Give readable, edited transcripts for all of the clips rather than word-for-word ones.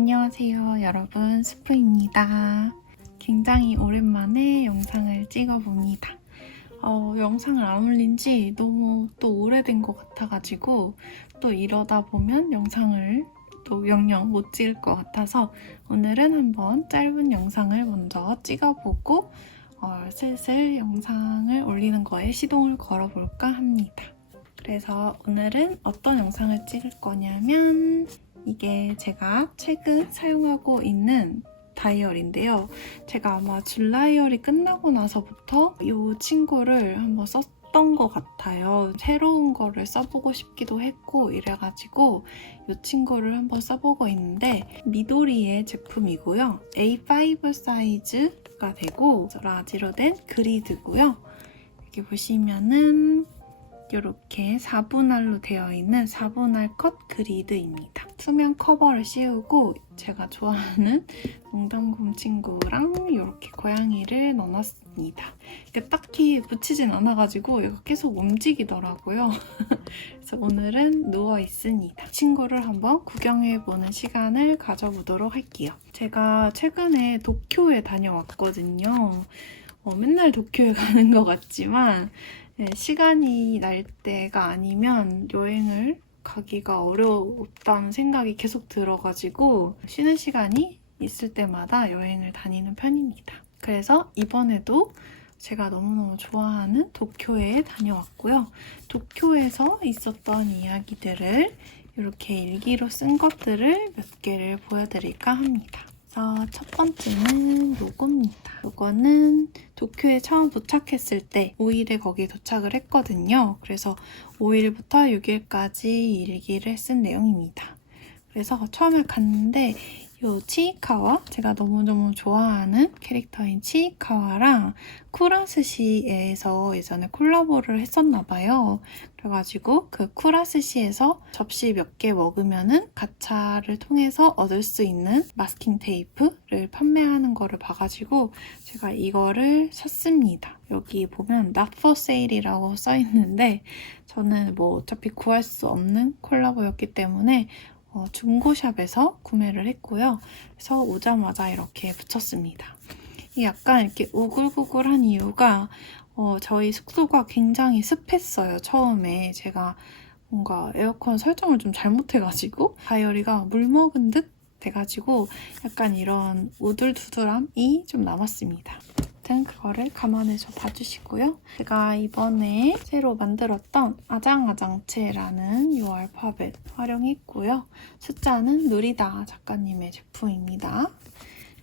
안녕하세요 여러분, 스프입니다. 굉장히 오랜만에 영상을 찍어봅니다. 영상을 안 올린 지 너무 또 오래된 것 같아가지고 또 이러다 보면 영상을 또 영영 못 찍을 것 같아서 오늘은 한번 짧은 영상을 먼저 찍어보고 슬슬 영상을 올리는 거에 시동을 걸어볼까 합니다. 그래서 오늘은 어떤 영상을 찍을 거냐면 이게 제가 최근 사용하고 있는 다이어리인데요. 제가 아마 줄다이어리 끝나고 나서부터 이 친구를 한번 썼던 것 같아요. 새로운 거를 써보고 싶기도 했고 이래가지고 이 친구를 한번 써보고 있는데 미도리의 제품이고요. A5 사이즈가 되고 라지로 된 그리드고요. 여기 보시면은 이렇게 4분할로 되어 있는 4분할 컷 그리드입니다. 투명 커버를 씌우고 제가 좋아하는 농담곰 친구랑 이렇게 고양이를 넣어놨습니다. 이게 딱히 붙이진 않아가지고 얘가 계속 움직이더라고요. 그래서 오늘은 누워있습니다. 친구를 한번 구경해보는 시간을 가져보도록 할게요. 제가 최근에 도쿄에 다녀왔거든요. 맨날 도쿄에 가는 것 같지만 시간이 날 때가 아니면 여행을 가기가 어렵다는 생각이 계속 들어가지고 쉬는 시간이 있을 때마다 여행을 다니는 편입니다. 그래서 이번에도 제가 너무너무 좋아하는 도쿄에 다녀왔고요. 도쿄에서 있었던 이야기들을 이렇게 일기로 쓴 것들을 몇 개를 보여드릴까 합니다. 그래서 첫 번째는 요겁니다. 요거는 도쿄에 처음 도착했을 때 5일에 거기에 도착을 했거든요. 그래서 5일부터 6일까지 일기를 쓴 내용입니다. 그래서 처음에 갔는데 요 치이카와, 제가 너무너무 좋아하는 캐릭터인 치이카와랑 쿠라스시에서 예전에 콜라보를 했었나봐요. 그래가지고 그 쿠라스시에서 접시 몇 개 먹으면은 가차를 통해서 얻을 수 있는 마스킹 테이프를 판매하는 거를 봐가지고 제가 이거를 샀습니다. 여기 보면 Not for sale이라고 써있는데 저는 뭐 어차피 구할 수 없는 콜라보였기 때문에 중고샵에서 구매를 했고요. 그래서 오자마자 이렇게 붙였습니다. 이게 약간 이렇게 우글우글한 이유가 저희 숙소가 굉장히 습했어요. 처음에 제가 뭔가 에어컨 설정을 좀 잘못해가지고 다이어리가 물 먹은 듯 돼가지고 약간 이런 우둘두둘함이 좀 남았습니다. 그거를 감안해서 봐주시고요. 제가 이번에 새로 만들었던 아장아장체라는 이 알파벳 활용했고요. 숫자는 누리다 작가님의 제품입니다.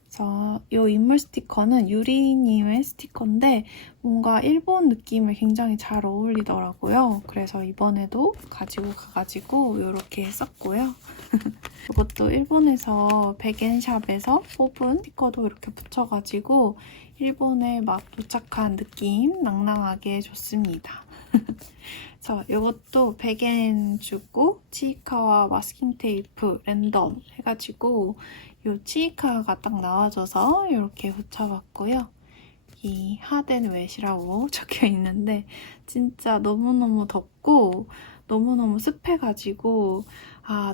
그래서 이 인물 스티커는 유리님의 스티커인데 뭔가 일본 느낌을 굉장히 잘 어울리더라고요. 그래서 이번에도 가지고 가가지고 이렇게 썼고요. 이것도 일본에서 백엔샵에서 뽑은 스티커도 이렇게 붙여가지고 일본에 막 도착한 느낌 낭낭하게 줬습니다. 그래서 이것도 백엔 주고 치이카와 마스킹 테이프 랜덤 해가지고 이 치이카가 딱 나와줘서 이렇게 붙여봤고요. 이 하덴 웻이라고 적혀 있는데 진짜 너무너무 덥고 너무너무 습해가지고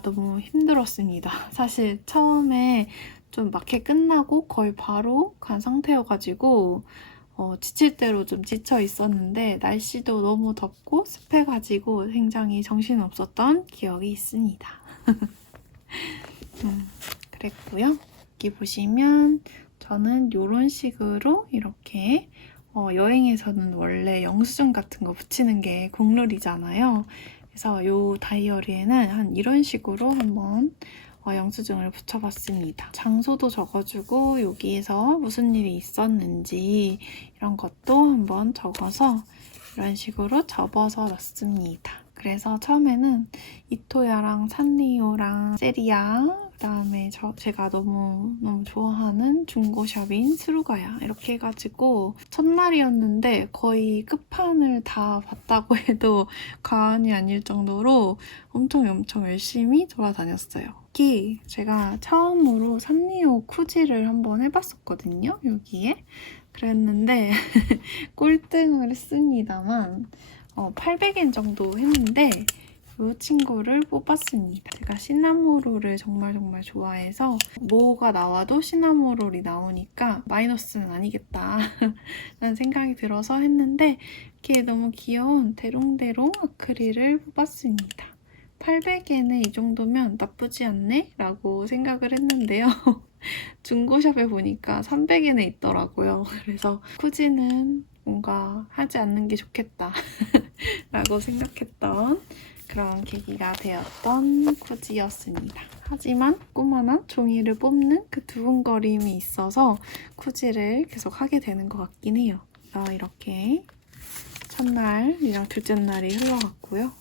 너무 힘들었습니다. 사실 처음에 좀 마켓 끝나고 거의 바로 간 상태여가지고 지칠 대로 좀 지쳐 있었는데 날씨도 너무 덥고 습해가지고 굉장히 정신없었던 기억이 있습니다. 그랬고요. 여기 보시면 저는 이런 식으로 이렇게 여행에서는 원래 영수증 같은 거 붙이는 게 국룰이잖아요. 그래서 이 다이어리에는 한 이런 식으로 한번 영수증을 붙여봤습니다. 장소도 적어주고 여기에서 무슨 일이 있었는지 이런 것도 한번 적어서 이런 식으로 접어서 넣습니다. 그래서 처음에는 이토야랑 산리오랑 세리야, 그다음에 제가 너무 좋아하는 중고샵인 스루가야 이렇게 해가지고 첫날이었는데 거의 끝판을 다 봤다고 해도 과언이 아닐 정도로 엄청 열심히 돌아다녔어요. 특히 제가 처음으로 산리오 쿠지를 한번 해봤었거든요. 여기에 그랬는데 꼴등을 했습니다만 800엔 정도 했는데 이 친구를 뽑았습니다. 제가 시나모롤을 정말 좋아해서 뭐가 나와도 시나모롤이 나오니까 마이너스는 아니겠다 라는 생각이 들어서 했는데 이렇게 너무 귀여운 대롱대롱 아크릴을 뽑았습니다. 800엔에 이 정도면 나쁘지 않네? 라고 생각을 했는데요. 중고샵에 보니까 300엔에 있더라고요. 그래서 쿠지는 뭔가 하지 않는 게 좋겠다 라고 생각했던 그런 계기가 되었던 쿠지였습니다. 하지만 조그만한 종이를 뽑는 그 두근거림이 있어서 쿠지를 계속 하게 되는 것 같긴 해요. 그래서 이렇게 첫날이랑 둘째 날이 흘러갔고요.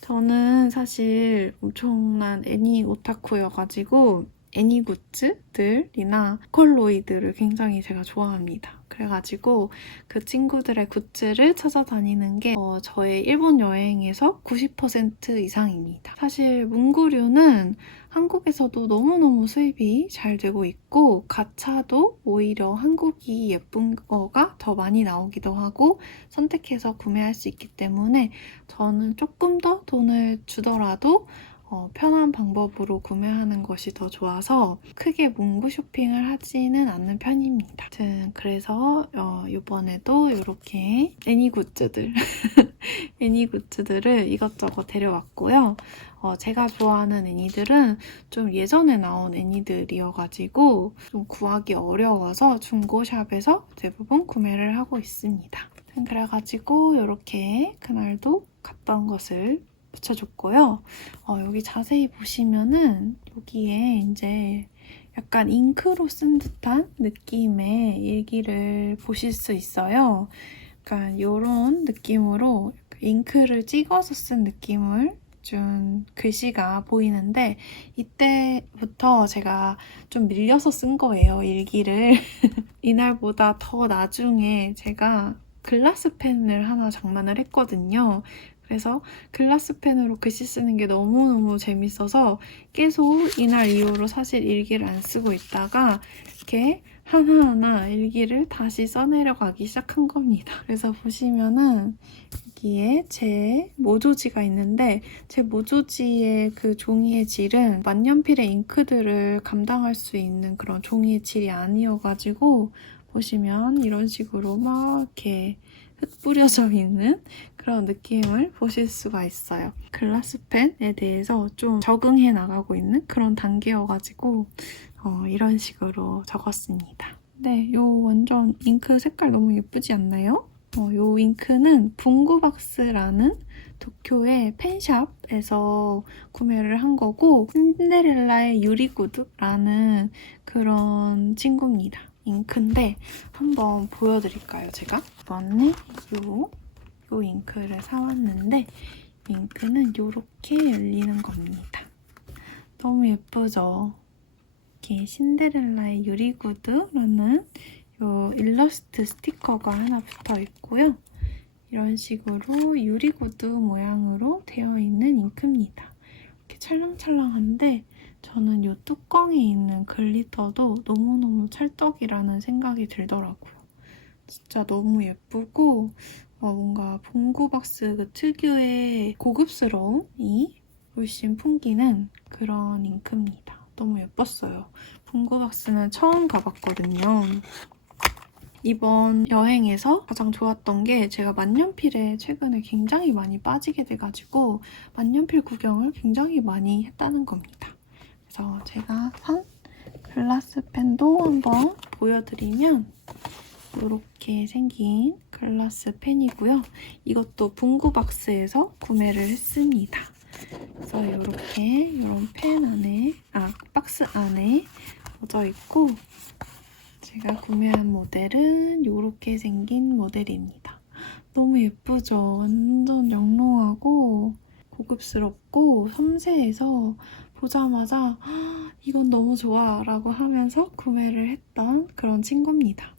저는 사실 엄청난 애니 오타쿠여가지고 애니 굿즈들이나 보컬로이드를 굉장히 제가 좋아합니다. 그래가지고 그 친구들의 굿즈를 찾아다니는 게 저의 일본 여행에서 90% 이상입니다. 사실 문구류는 한국에서도 너무너무 수입이 잘 되고 있고 가차도 오히려 한국이 예쁜 거가 더 많이 나오기도 하고 선택해서 구매할 수 있기 때문에 저는 조금 더 돈을 주더라도 편한 방법으로 구매하는 것이 더 좋아서 크게 문구 쇼핑을 하지는 않는 편입니다. 아무튼 그래서 이번에도 이렇게 애니 굿즈들 애니 굿즈들을 이것저것 데려왔고요. 제가 좋아하는 애니들은 좀 예전에 나온 애니들이어가지고 좀 구하기 어려워서 중고샵에서 대부분 구매를 하고 있습니다. 그래가지고 이렇게 그날도 갔던 것을 붙여줬고요. 여기 자세히 보시면은 여기에 이제 약간 잉크로 쓴 듯한 느낌의 일기를 보실 수 있어요. 약간 이런 느낌으로 잉크를 찍어서 쓴 느낌을 준 글씨가 보이는데 이때부터 제가 좀 밀려서 쓴 거예요, 일기를. 이날보다 더 나중에 제가 글라스펜을 하나 장만을 했거든요. 그래서 글라스펜으로 글씨 쓰는 게 너무너무 재밌어서 계속 이날 이후로 사실 일기를 안 쓰고 있다가 이렇게 하나하나 일기를 다시 써내려가기 시작한 겁니다. 그래서 보시면은 여기에 제 모조지가 있는데 제 모조지의 그 종이의 질은 만년필의 잉크들을 감당할 수 있는 그런 종이의 질이 아니어가지고 보시면 이런 식으로 막 이렇게 흙 뿌려져 있는 그런 느낌을 보실 수가 있어요. 글라스펜에 대해서 좀 적응해 나가고 있는 그런 단계여가지고 이런 식으로 적었습니다. 네, 요 완전 잉크 색깔 너무 예쁘지 않나요? 요 잉크는 붕구박스라는 도쿄의 펜샵에서 구매를 한 거고 신데렐라의 유리구두라는 그런 친구입니다. 잉크인데 한번 보여드릴까요, 제가? 이번에 요 잉크를 사왔는데 잉크는 이렇게 열리는 겁니다. 너무 예쁘죠? 이렇게 신데렐라의 유리구두라는 요 일러스트 스티커가 하나 붙어 있고요. 이런 식으로 유리구두 모양으로 되어 있는 잉크입니다. 이렇게 찰랑찰랑한데 저는 이 뚜껑에 있는 글리터도 너무너무 찰떡이라는 생각이 들더라고요. 진짜 너무 예쁘고 뭔가 봉구박스 그 특유의 고급스러움이 훨씬 풍기는 그런 잉크입니다. 너무 예뻤어요. 봉구박스는 처음 가봤거든요. 이번 여행에서 가장 좋았던 게 제가 만년필에 최근에 굉장히 많이 빠지게 돼가지고 만년필 구경을 굉장히 많이 했다는 겁니다. 그래서 제가 산 글라스펜도 한번 보여드리면 이렇게 생긴 글라스펜이고요. 이것도 붕구박스에서 구매를 했습니다. 그래서 이렇게 이런 펜 안에, 박스 안에 넣어져 있고 제가 구매한 모델은 이렇게 생긴 모델입니다. 너무 예쁘죠? 완전 영롱하고 고급스럽고 섬세해서 보자마자 이건 너무 좋아 라고 하면서 구매를 했던 그런 친구입니다.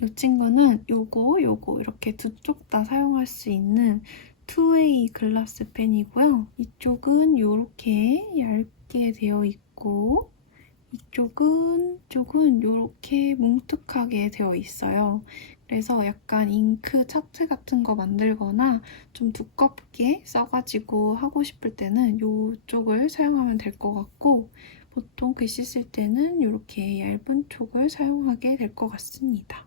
이 친구는 요거 이렇게 두 쪽 다 사용할 수 있는 투웨이 글라스 펜이고요. 이쪽은 이렇게 얇게 되어 있고 이쪽은 이렇게 뭉툭하게 되어 있어요. 그래서 약간 잉크 차트 같은 거 만들거나 좀 두껍게 써가지고 하고 싶을 때는 이쪽을 사용하면 될 것 같고, 보통 글씨 쓸 때는 이렇게 얇은 촉을 사용하게 될 것 같습니다.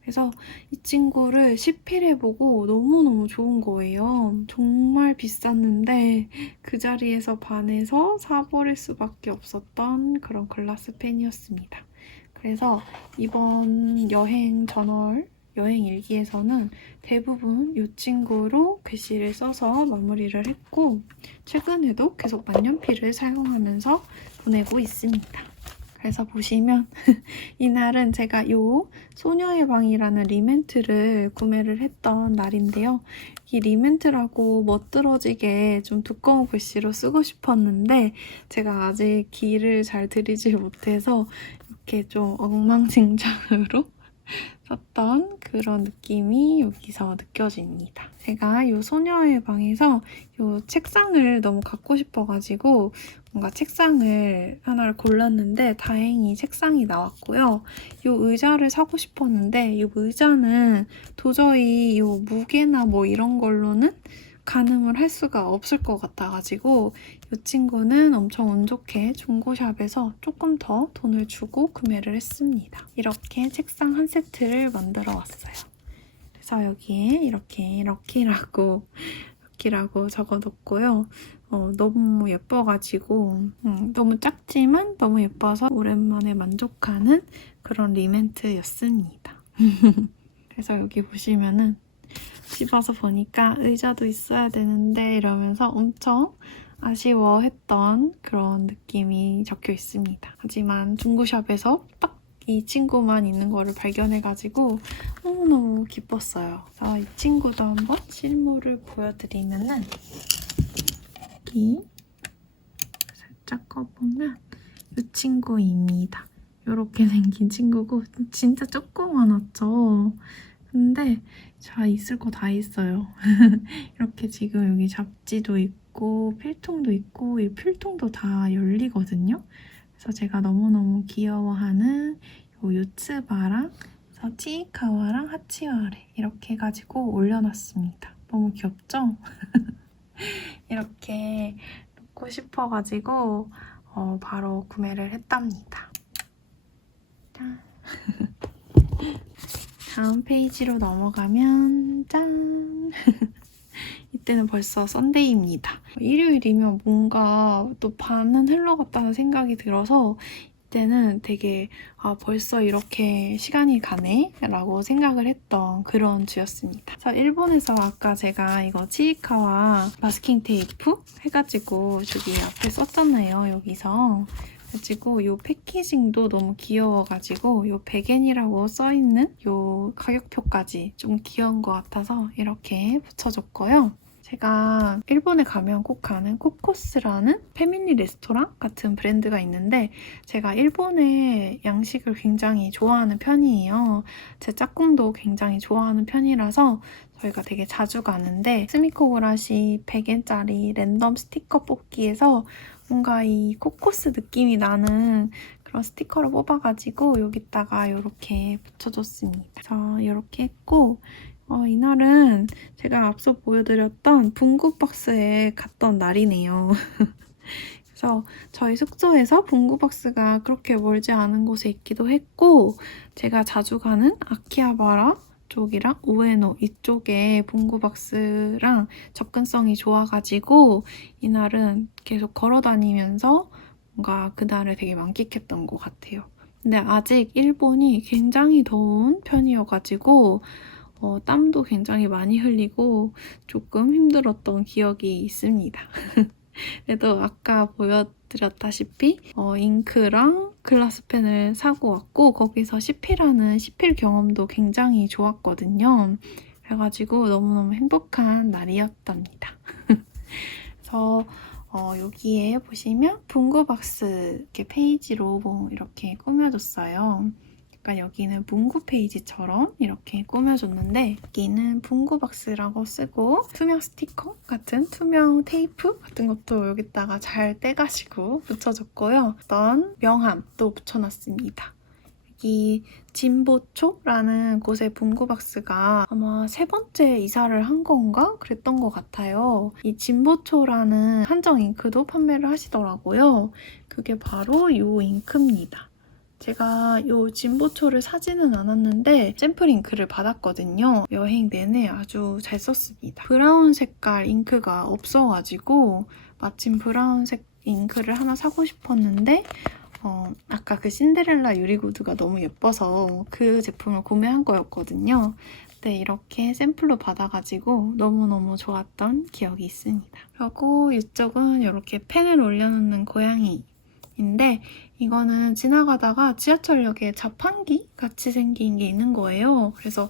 그래서 이 친구를 10필해보고 너무너무 좋은 거예요. 정말 비쌌는데 그 자리에서 반해서 사버릴 수밖에 없었던 그런 글라스 펜이었습니다. 그래서 이번 여행 저널, 여행 일기에서는 대부분 이 친구로 글씨를 써서 마무리를 했고, 최근에도 계속 만년필을 사용하면서 보내고 있습니다. 그래서 보시면 이날은 제가 이 소녀의 방이라는 리멘트를 구매를 했던 날인데요. 이 리멘트라고 멋들어지게 좀 두꺼운 글씨로 쓰고 싶었는데 제가 아직 기를 잘 들이지 못해서 이렇게 좀 엉망진창으로 썼던 그런 느낌이 여기서 느껴집니다. 제가 이 소녀의 방에서 이 책상을 너무 갖고 싶어가지고 뭔가 책상을 하나를 골랐는데 다행히 책상이 나왔고요. 이 의자를 사고 싶었는데 이 의자는 도저히 이 무게나 뭐 이런 걸로는 가늠을 할 수가 없을 것 같아가지고 이 친구는 엄청 운 좋게 중고샵에서 조금 더 돈을 주고 구매를 했습니다. 이렇게 책상 한 세트를 만들어 왔어요. 그래서 여기에 이렇게 럭키라고 적어 놓고요. 너무 예뻐가지고 너무 작지만 너무 예뻐서 오랜만에 만족하는 그런 리멘트였습니다. 그래서 여기 보시면은 집어서 보니까 의자도 있어야 되는데 이러면서 엄청 아쉬워했던 그런 느낌이 적혀 있습니다. 하지만 중고샵에서 딱 이 친구만 있는 거를 발견해가지고 너무너무 기뻤어요. 자, 이 친구도 한번 실물을 보여드리면은 이 살짝 꺼보면 이 친구입니다. 이렇게 생긴 친구고 진짜 조그만하죠? 근데 자, 있을 거 다 있어요. 이렇게 지금 여기 잡지도 있고 필통도 있고 이 필통도 다 열리거든요. 그래서 제가 너무너무 귀여워하는 요 요츠바랑 치이카와랑 하치와레 이렇게 해가지고 올려놨습니다. 너무 귀엽죠? 이렇게 놓고 싶어가지고 바로 구매를 했답니다. 짠! 다음 페이지로 넘어가면 짠! 이때는 벌써 썬데이입니다. 일요일이면 뭔가 또 반은 흘러갔다는 생각이 들어서 이때는 되게 벌써 이렇게 시간이 가네? 라고 생각을 했던 그런 주였습니다. 그래서 일본에서 아까 제가 이거 치이카와 마스킹 테이프 해가지고 저기 앞에 썼잖아요. 여기서. 그래가지고 이 패키징도 너무 귀여워가지고 이 100엔이라고 써있는 이 가격표까지 좀 귀여운 것 같아서 이렇게 붙여줬고요. 제가 일본에 가면 꼭 가는 코코스라는 패밀리 레스토랑 같은 브랜드가 있는데 제가 일본의 양식을 굉장히 좋아하는 편이에요. 제 짝꿍도 굉장히 좋아하는 편이라서 저희가 되게 자주 가는데 스미코그라시 100엔짜리 랜덤 스티커 뽑기에서 뭔가 이 코코스 느낌이 나는 그런 스티커를 뽑아가지고 여기다가 이렇게 붙여줬습니다. 그래서 이렇게 했고 이날은 제가 앞서 보여드렸던 붕구박스에 갔던 날이네요. 그래서 저희 숙소에서 붕구박스가 그렇게 멀지 않은 곳에 있기도 했고 제가 자주 가는 아키하바라 쪽이랑 우에노 이쪽에 붕구박스랑 접근성이 좋아가지고 이날은 계속 걸어다니면서 뭔가 그날을 되게 만끽했던 것 같아요. 근데 아직 일본이 굉장히 더운 편이어가지고 땀도 굉장히 많이 흘리고 조금 힘들었던 기억이 있습니다. 그래도 아까 보여드렸다시피 잉크랑 글라스펜을 사고 왔고 거기서 시필하는 시필 경험도 굉장히 좋았거든요. 그래가지고 너무너무 행복한 날이었답니다. 그래서 여기에 보시면 붕구박스 이렇게 페이지로 이렇게 꾸며줬어요. 약간 여기는 문구 페이지처럼 이렇게 꾸며줬는데 여기는 붕구박스라고 쓰고 투명 스티커 같은 투명 테이프 같은 것도 여기다가 잘 떼가지고 붙여줬고요. 어떤 명함도 붙여놨습니다. 여기 진보초라는 곳의 분구박스가 아마 3번째 이사를 한 건가? 그랬던 것 같아요. 이 진보초라는 한정 잉크도 판매를 하시더라고요. 그게 바로 이 잉크입니다. 제가 이 진보초를 사지는 않았는데 샘플 잉크를 받았거든요. 여행 내내 아주 잘 썼습니다. 브라운 색깔 잉크가 없어가지고 마침 브라운색 잉크를 하나 사고 싶었는데 아까 그 신데렐라 유리구두가 너무 예뻐서 그 제품을 구매한 거였거든요. 네, 이렇게 샘플로 받아가지고 너무너무 좋았던 기억이 있습니다. 그리고 이쪽은 이렇게 펜을 올려놓는 고양이인데 이거는 지나가다가 지하철역에 자판기 같이 생긴 게 있는 거예요. 그래서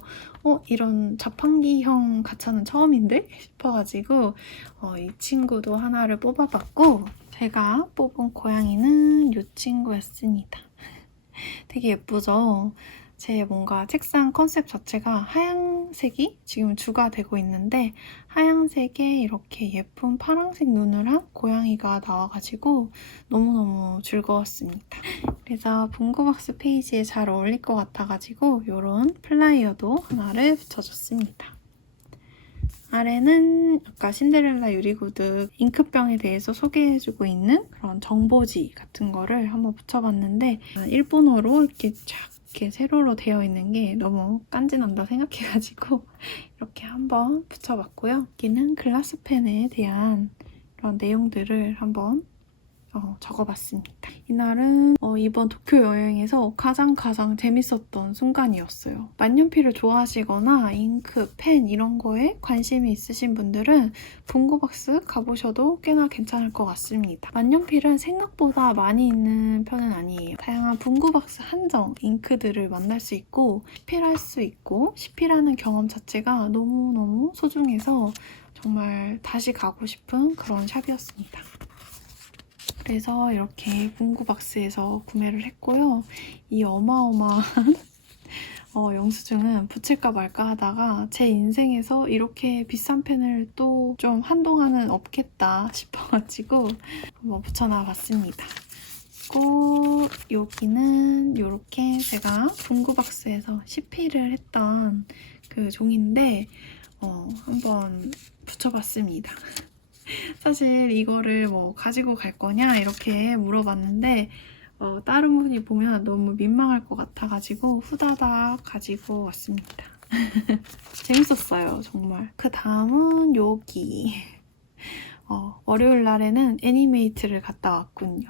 이런 자판기형 가차는 처음인데? 싶어가지고 이 친구도 하나를 뽑아봤고 제가 뽑은 고양이는 이 친구였습니다. 되게 예쁘죠? 제 뭔가 책상 컨셉 자체가 하얀색이 지금 주가 되고 있는데 하얀색에 이렇게 예쁜 파란색 눈을 한 고양이가 나와가지고 너무너무 즐거웠습니다. 그래서 분구박스 페이지에 잘 어울릴 것 같아가지고 이런 플라이어도 하나를 붙여줬습니다. 아래는 아까 신데렐라 유리구두 잉크병에 대해서 소개해주고 있는 그런 정보지 같은 거를 한번 붙여봤는데 일본어로 이렇게 쫙 이렇게 세로로 되어 있는 게 너무 깐지난다 생각해가지고 이렇게 한번 붙여봤고요. 여기는 글라스펜에 대한 이런 내용들을 한번 적어봤습니다. 이날은 이번 도쿄 여행에서 가장 재밌었던 순간이었어요. 만년필을 좋아하시거나 잉크, 펜 이런 거에 관심이 있으신 분들은 분구박스 가보셔도 꽤나 괜찮을 것 같습니다. 만년필은 생각보다 많이 있는 편은 아니에요. 다양한 분구박스 한정 잉크들을 만날 수 있고 시필할 수 있고 시필하는 경험 자체가 너무너무 소중해서 정말 다시 가고 싶은 그런 샵이었습니다. 그래서 이렇게 분구박스에서 구매를 했고요. 이 어마어마한 영수증은 붙일까 말까 하다가 제 인생에서 이렇게 비싼 펜을 또 좀 한동안은 없겠다 싶어가지고 한번 붙여놔 봤습니다. 그리고 여기는 이렇게 제가 분구박스에서 시필을 했던 그 종인데 한번 붙여봤습니다. 사실 이거를 뭐 가지고 갈 거냐 이렇게 물어봤는데 다른 분이 보면 너무 민망할 것 같아가지고 후다닥 가지고 왔습니다. 재밌었어요, 정말. 그 다음은 여기 월요일 날에는 애니메이트를 갔다 왔군요.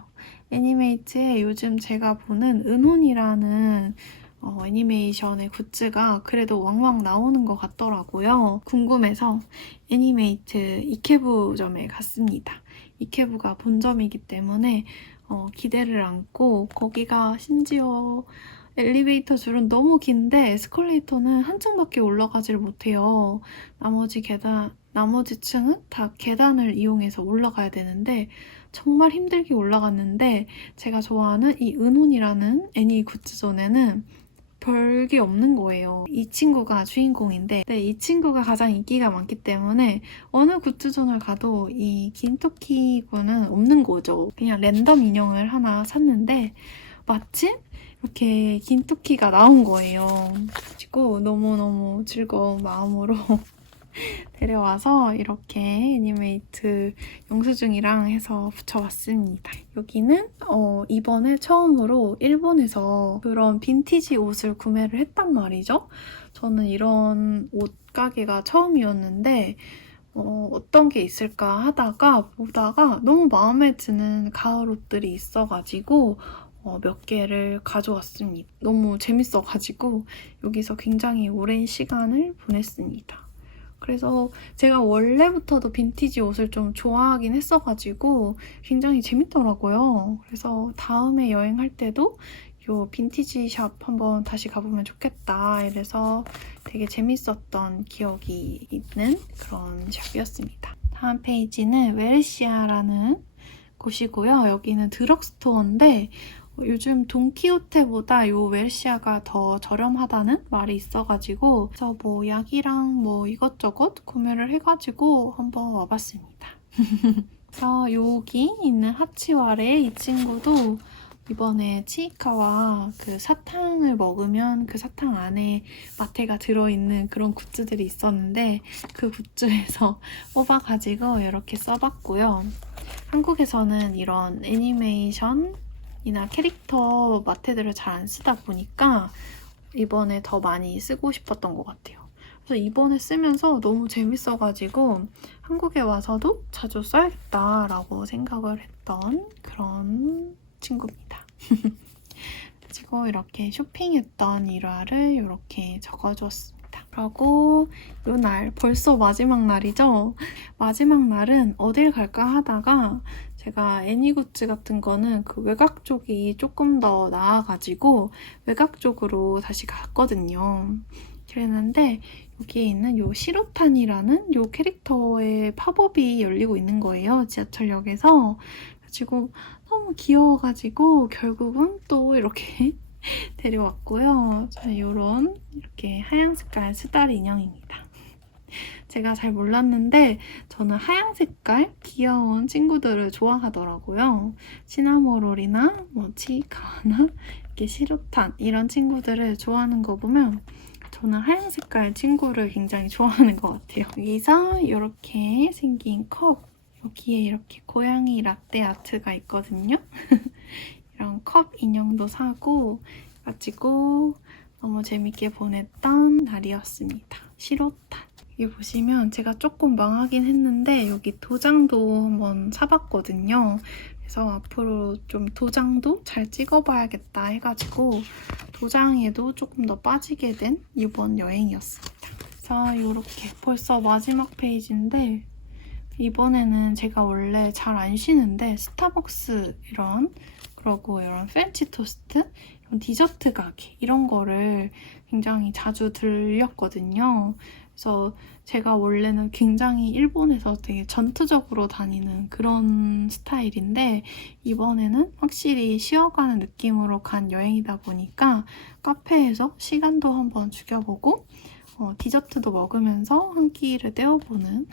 애니메이트에 요즘 제가 보는 은혼이라는 애니메이션의 굿즈가 그래도 왕왕 나오는 것 같더라고요. 궁금해서 애니메이트 이케부점에 갔습니다. 이케부가 본점이기 때문에 기대를 안고 거기가 심지어 엘리베이터 줄은 너무 긴데 에스컬레이터는 한층밖에 올라가지를 못해요. 나머지 층은 다 계단을 이용해서 올라가야 되는데 정말 힘들게 올라갔는데 제가 좋아하는 이 은혼이라는 애니 굿즈존에는 별게 없는 거예요. 이 친구가 주인공인데 이 친구가 가장 인기가 많기 때문에 어느 굿즈존을 가도 이 긴토끼군은 없는 거죠. 그냥 랜덤 인형을 하나 샀는데 마침 이렇게 긴토끼가 나온 거예요. 그리고 너무너무 즐거운 마음으로 데려와서 이렇게 애니메이트 영수증이랑 해서 붙여봤습니다. 여기는 이번에 처음으로 일본에서 그런 빈티지 옷을 구매를 했단 말이죠. 저는 이런 옷 가게가 처음이었는데 어떤 게 있을까 하다가 보다가 너무 마음에 드는 가을 옷들이 있어가지고 몇 개를 가져왔습니다. 너무 재밌어가지고 여기서 굉장히 오랜 시간을 보냈습니다. 그래서 제가 원래부터도 빈티지 옷을 좀 좋아하긴 했어가지고 굉장히 재밌더라고요. 그래서 다음에 여행할 때도 이 빈티지 샵 한번 다시 가보면 좋겠다 이래서 되게 재밌었던 기억이 있는 그런 샵이었습니다. 다음 페이지는 웨르시아라는 곳이고요. 여기는 드럭스토어인데 요즘 돈키호테보다 요 웰시아가 더 저렴하다는 말이 있어가지고 그래서 뭐 약이랑 뭐 이것저것 구매를 해가지고 한번 와봤습니다. 그래서 여기 있는 하치와레 이 친구도 이번에 치이카와 그 사탕을 먹으면 그 사탕 안에 마테가 들어있는 그런 굿즈들이 있었는데 그 굿즈에서 뽑아가지고 이렇게 써봤고요. 한국에서는 이런 애니메이션이나 캐릭터 마테들을 잘 안 쓰다 보니까 이번에 더 많이 쓰고 싶었던 것 같아요. 그래서 이번에 쓰면서 너무 재밌어가지고 한국에 와서도 자주 써야겠다라고 생각을 했던 그런 친구입니다. 그리고 이렇게 쇼핑했던 일화를 이렇게 적어주었습니다. 그리고 이날 벌써 마지막 날이죠? 마지막 날은 어딜 갈까 하다가 제가 애니굿즈 같은 거는 그 외곽 쪽이 조금 더 나아가지고 외곽 쪽으로 다시 갔거든요. 그랬는데 여기에 있는 요 시로탄이라는 요 캐릭터의 팝업이 열리고 있는 거예요. 지하철역에서. 그래가지고 너무 귀여워가지고 결국은 또 이렇게 데려왔고요. 저는 이런 이렇게 하얀 색깔 수달 인형입니다. 제가 잘 몰랐는데 저는 하얀 색깔 귀여운 친구들을 좋아하더라고요. 시나모롤이나 뭐 치이카나 이렇게 시루탄 이런 친구들을 좋아하는 거 보면 저는 하얀 색깔 친구를 굉장히 좋아하는 것 같아요. 여기서 이렇게 생긴 컵, 여기에 이렇게 고양이 라떼 아트가 있거든요. 이런 컵 인형도 사고 가지고 너무 재밌게 보냈던 날이었습니다. 시로탄. 여기 보시면 제가 조금 망하긴 했는데 여기 도장도 한번 사봤거든요. 그래서 앞으로 좀 도장도 잘 찍어봐야겠다 해가지고 도장에도 조금 더 빠지게 된 이번 여행이었습니다. 그래서 이렇게 벌써 마지막 페이지인데 이번에는 제가 원래 잘 안 쉬는데 스타벅스 그리고 이런 프렌치 토스트, 이런 디저트 가게 이런 거를 굉장히 자주 들렸거든요. 그래서 제가 원래는 굉장히 일본에서 되게 전투적으로 다니는 그런 스타일인데 이번에는 확실히 쉬어가는 느낌으로 간 여행이다 보니까 카페에서 시간도 한번 죽여보고 디저트도 먹으면서 한 끼를 때워보는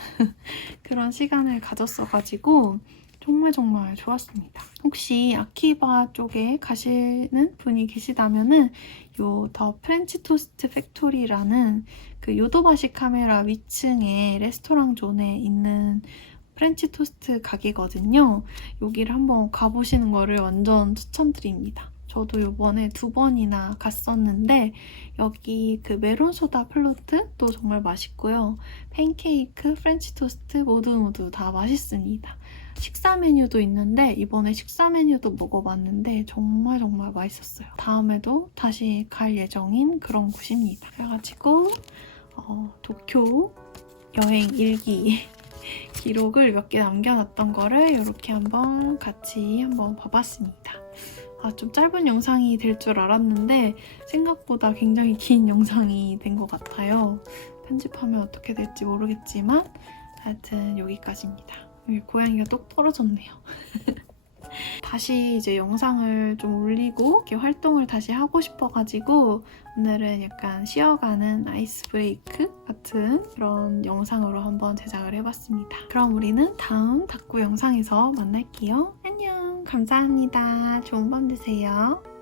그런 시간을 가졌어가지고 정말 좋았습니다. 혹시 아키바 쪽에 가시는 분이 계시다면은 요 더 프렌치 토스트 팩토리라는 그 요도바시 카메라 위층에 레스토랑 존에 있는 프렌치 토스트 가게거든요. 여기를 한번 가보시는 거를 완전 추천드립니다. 저도 요번에 2번이나 갔었는데 여기 그 메론소다 플로트도 정말 맛있고요. 팬케이크, 프렌치 토스트 모두 다 맛있습니다. 식사 메뉴도 있는데 이번에 식사 메뉴도 먹어봤는데 정말 맛있었어요. 다음에도 다시 갈 예정인 그런 곳입니다. 그래가지고 도쿄 여행 일기 기록을 몇 개 남겨놨던 거를 이렇게 같이 한번 봐봤습니다. 좀 짧은 영상이 될 줄 알았는데 생각보다 굉장히 긴 영상이 된 것 같아요. 편집하면 어떻게 될지 모르겠지만 하여튼 여기까지입니다. 여기 고양이가 똑 떨어졌네요. 다시 이제 영상을 좀 올리고 이렇게 활동을 다시 하고 싶어가지고 오늘은 약간 쉬어가는 아이스 브레이크 같은 그런 영상으로 한번 제작을 해봤습니다. 그럼 우리는 다음 닦고 영상에서 만날게요. 안녕! 감사합니다. 좋은 밤 되세요.